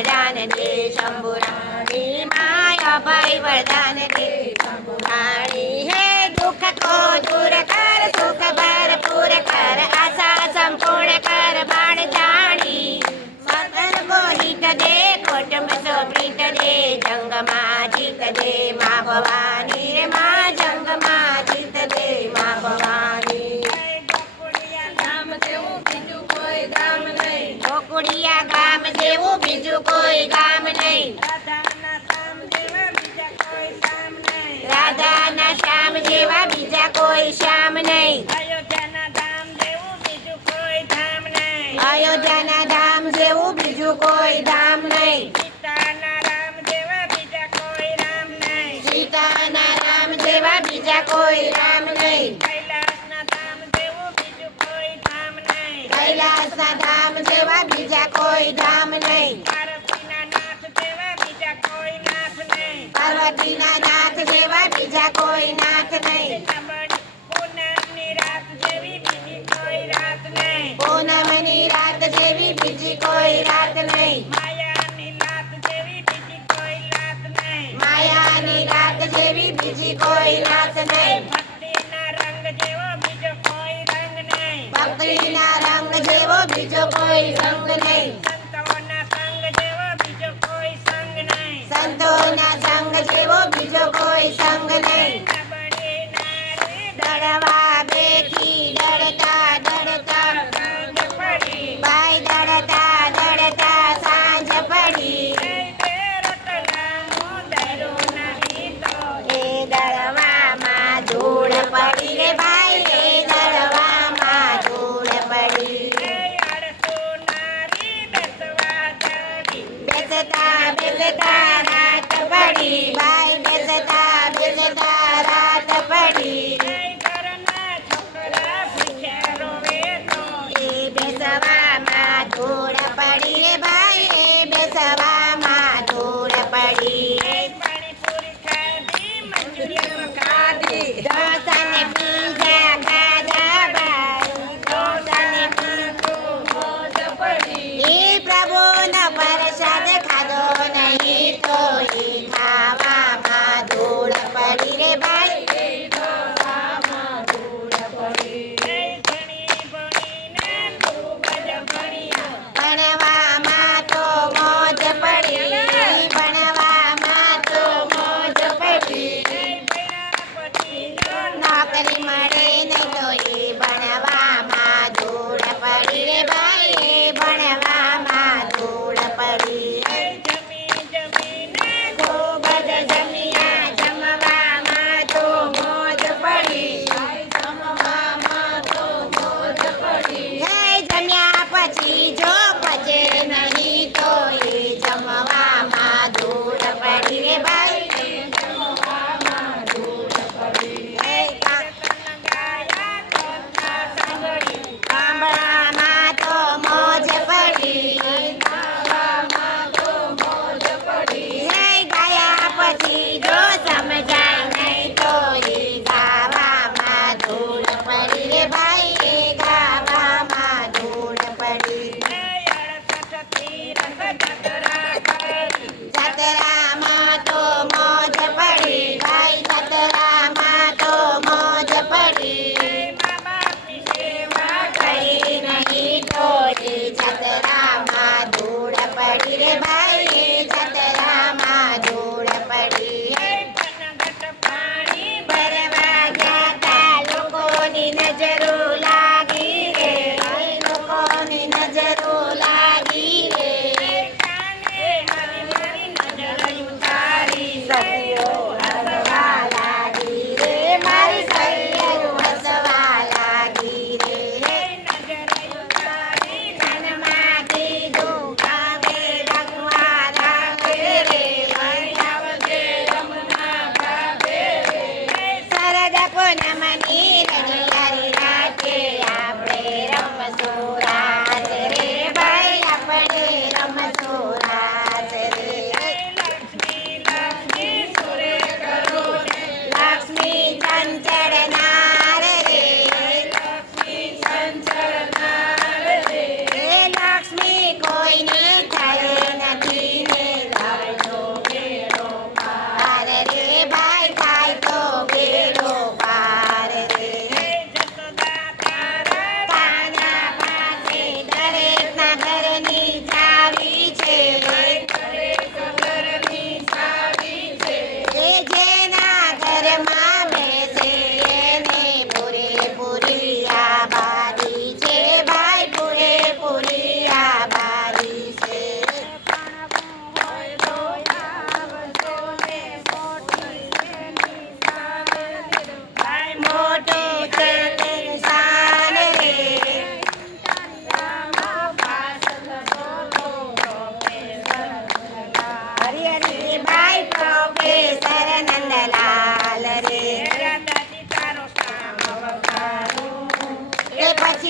वरदान दे शंभुराणी माया भाई वरदान दे शंभुराणी हे दुख को दूर कर सुख भरपूर कर आशा संपूर्ण कर बाण जाणी स्वतंत्र को हित दे कुटुंब सुप्रीत दे जंग मां जीत दे मां भवानी रे मां जंग मां जीत दे मां भवानी गोकुड़िया गाम जेवू बीजू कोई गाम नहीं राधा ना श्याम जेवा बीजा कोई श्याम नहीं अयोध्या ना धाम जेवू बीजू कोई धाम नहीं सीता ना राम जेवा बीजा कोई राम नहीं कैलास ना धाम जेवा बीजा कोई धाम नहीं पार्वती ना नाथ जेवा बीजा कोई नाथ नहीं पूनम नी रात जेवी बीजी कोई रात नहीं माया नी रात जेवी बीजी कोई रात नहीं भक्ति ना रंग जेवो बीजो कोई संग नहीं संतो ना संग जेवो बीजो कोई संग नहीं डरवा बेटी डरता डरता भाई डरता डरता सांझ पड़ी ए डरवा मां धूड़ पड़ी रे भाई ए डरवा मां धूड़ पड़ी बेसता बेसता रात पड़ी भाई बेसता बेसता रात पड़ी ए बेसवा मां धूड़ पड़ी रे भाई ए बेसवा मां धूड़ पड़ी दोसन पीजा खाजा भाई दोसन ई प्रभु न प्रसाद खाधो नहीं तो ई खावा मां धूड़ पड़ी रे भाई भणवा मां तो मौज पड़ी भणवा मां तो मौज पड़ी नौकरी मळे नहीं तो ई भणवा मां धूड़ पड़ी रे भाई ए भणवा मां धूड़ पड़ी खूब ज जमिया जमवा मां तो मौज पड़ी हे जम्या પછી જો પચે નહીં તો એ જમવા માં ધૂળ પડી રે ભાઈ ગામડામાં તો મોજ પડી હે ગાયા પછી જો સમજાય નહીં તો એ ગાવામાં ધૂળ પડી રે ભાઈ એ ગાવામાં ધૂળ પડી જતરામાં તો મોજ પડી ભાઈ જતરામાં તો મોજ પડી કઈ નહીં તો એ જતરામાં ધૂળ પડી રે ભાઈ એ જતરામાં ધૂળ પડી ભરવા જાતા લોકોની નજરો લાગી રે લોકોની નજરો લાગી રે સખીઓ હસવા લાગી રે મારી સૈયર હસવા લાગી રે મનમાંથી દુઃખ આવે ભગવાન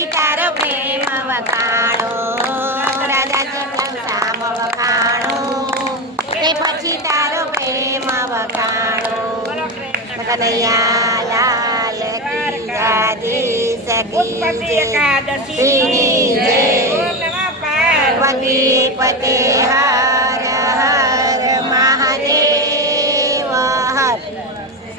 પછી તારો પ્રેમ વખાણો રાધા શ્યામ વખાણો તે પછી તારો પ્રેમ વખાણો કનૈયા લાલ કી આદેશ ઉત્પત્તિ એકાદશી જય ઓમ નમઃ પાર્વતી પાર્વતી પતે હા